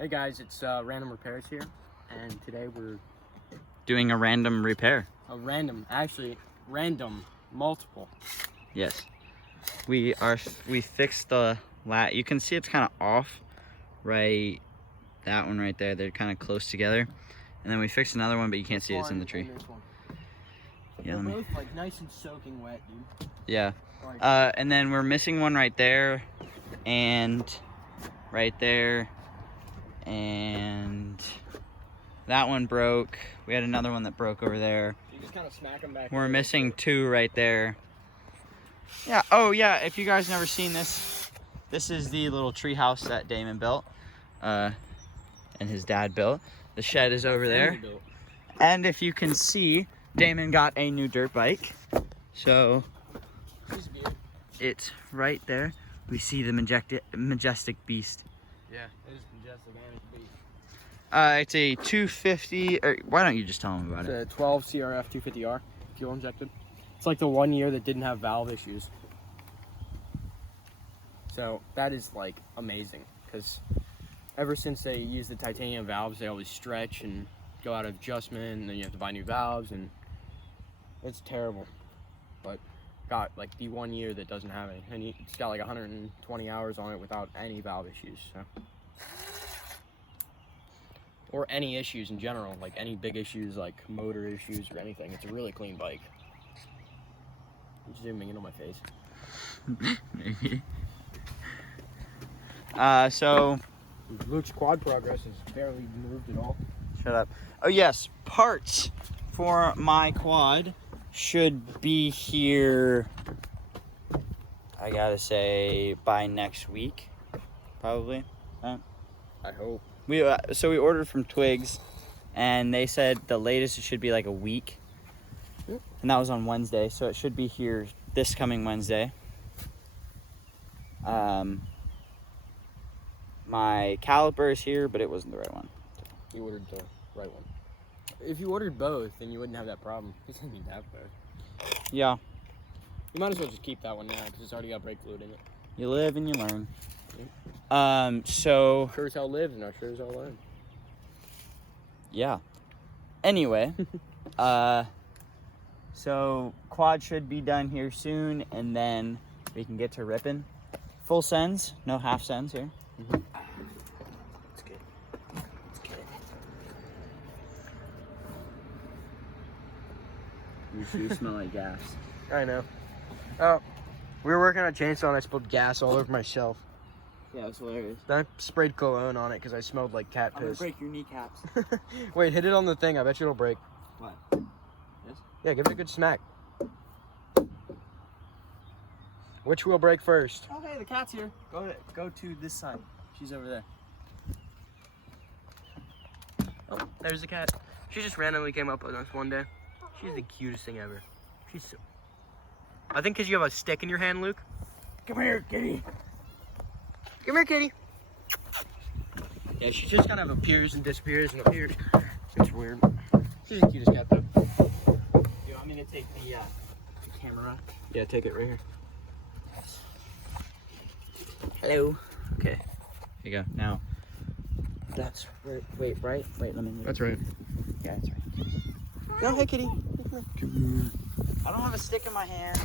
Hey guys, it's Random Repairs here, and today we're doing a random repair. Random, multiple. Yes, we fixed the lat. You can see it's kind of off, right? That one right there. They're kind of close together, and then we fixed another one, but you can't see it. It's in the tree. Yeah, they're both like nice and soaking wet, dude. Yeah, and then we're missing one right there, and right there. And that one broke. We had another one that broke over there. You just kind of smack them back. We're missing two right there. Yeah. Oh yeah. If you guys never seen this, this is the little tree house that Damon built, and his dad built. The shed is over there. And if you can see, Damon got a new dirt bike. So it's right there. We see the majestic beast. Yeah, it is majestic and it's beast. It's a 250, or why don't you just tell them about it? It's a 12 CRF 250R, fuel injected. It's like the 1 year that didn't have valve issues. So that is like amazing, because ever since they used the titanium valves, they always stretch and go out of adjustment, and then you have to buy new valves, and it's terrible. But got like the 1 year that doesn't have any, and it's got like 120 hours on it without any valve issues. So, or any issues in general, like any big issues like motor issues or anything. It's a really clean bike. I'm zooming into my face. So Luke's quad progress is barely moved at all. Shut up. Oh yes, parts for my quad should be here, I gotta say, by next week, probably. I hope. We ordered from Twigs, and they said the latest it should be like a week, and that was on Wednesday, so it should be here this coming Wednesday. My caliper is here, but it wasn't the right one. You ordered the right one. If you ordered both, then you wouldn't have that problem. You didn't need to have both. Yeah. You might as well just keep that one now, because it's already got brake fluid in it. You live and you learn. So... Sure as hell lives, not sure as hell learn. Yeah. Anyway, so quad should be done here soon, and then we can get to ripping. Full sends, no half sends here. Mm-hmm. That's good. That's good. Your shoes smell like gas. I know. Oh, we were working on a chainsaw and I spilled gas all over my shelf. Yeah, it's hilarious. Then I sprayed cologne on it because I smelled like cat I'm gonna piss. break your kneecaps. Wait, hit it on the thing. I bet you it'll break. What? Yes? Yeah, give it a good smack. Which will break first? Oh, hey, the cat's here. Go to this side. She's over there. Oh, there's the cat. She just randomly came up on us one day. She's the cutest thing ever. She's so... I think because you have a stick in your hand, Luke. Come here, kitty. Come here, kitty. Yeah, she just kind of appears and disappears and appears. It's weird. She's the cutest cat, though. You want me to take the camera? Yeah, take it right here. Hello. Okay. Here you go. Now, that's right. Wait, right? Wait, let me... That's right. Yeah, that's right. No, hey, kitty. I don't have a stick in my hand.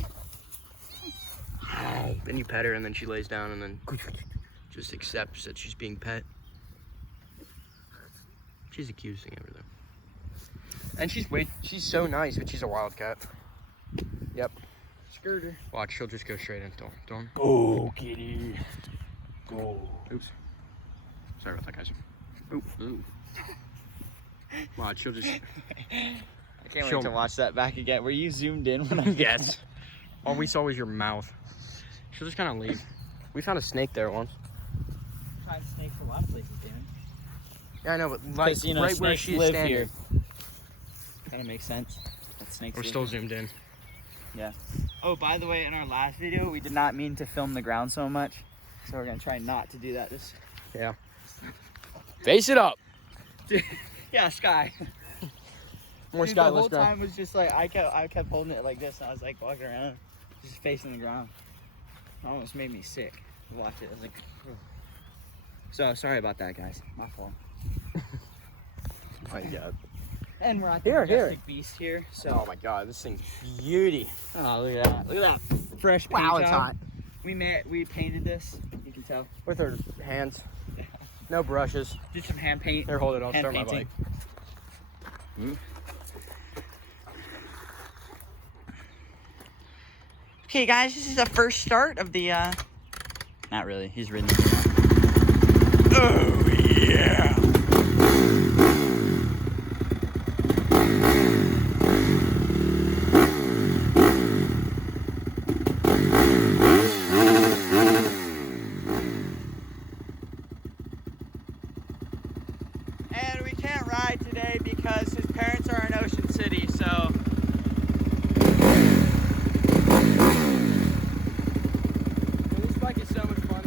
Hi. Then you pet her, and then she lays down, and then just accepts that she's being pet. She's the cutest thing ever, though. And she's so nice, but she's a wildcat. Yep. Skirt her. Watch, she'll just go straight in. Don't. Go, kitty. Go. Oops. Sorry about that, guys. Ooh. Watch, she'll just... I can't wait to watch that back again. Were you zoomed in when I... Yes. All we saw was your mouth. She'll just kind of leave. We found a snake there once. Tried snakes a lot of places, Dan. Yeah, I know, but like you know, right where she's live standing. here. Kind of makes sense. That snakes We're live still here. zoomed in. Yeah. Oh, by the way, in our last video, we did not mean to film the ground so much, so we're gonna try not to do that. Yeah. Face it up. Yeah, Sky. More Dude, Sky, the whole let's go. time was just like I kept holding it like this, and I was like walking around, just facing the ground. It almost made me sick to watch it. I was like, ugh. So sorry about that, guys. My fault. Oh my god. And we're at the Here. Majestic Beast here. So Oh my god, this thing's beauty. oh, look at that. Look at that fresh paint Wow, it's job. hot. We painted this. You can tell. With her hands. No brushes. Did some hand paint. Here, hold it. I'll Hand start my painting. bike. Okay, guys, this is the first start of the. Not really. He's ridden. Oh yeah. And we can't ride today because his parents are in Ocean City, so. This bike is so much fun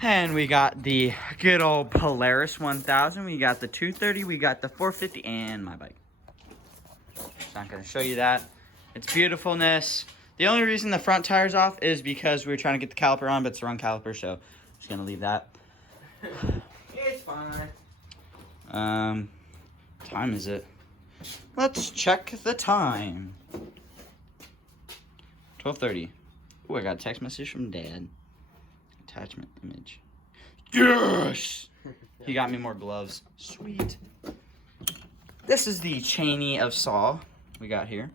And we got the good old Polaris 1000. We got the 230. We got the 450 and my bike. Not going to show you that. It's beautifulness. The only reason the front tire's off is because we were trying to get the caliper on, but it's the wrong caliper, so just going to leave that. It's fine. Time is it? Let's check the time. 12:30. Ooh, I got a text message from Dad. Attachment image. Yes! He got me more gloves. Sweet. This is the Cheney of Saw we got here.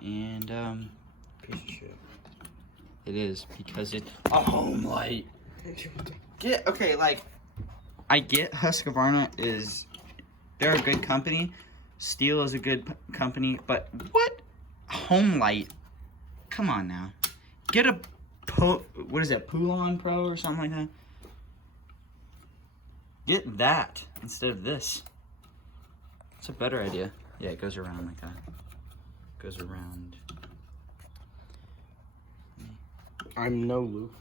And, Piece of shit. it is because it's a home light. Okay, like, I get Husqvarna is, they're a good company. Steel is a good company, but what? Home light? Come on now. Get a, what is that, Poulon Pro or something like that? Get that instead of this. It's a better idea. Yeah, it goes around like that. Goes around. I'm no Luke.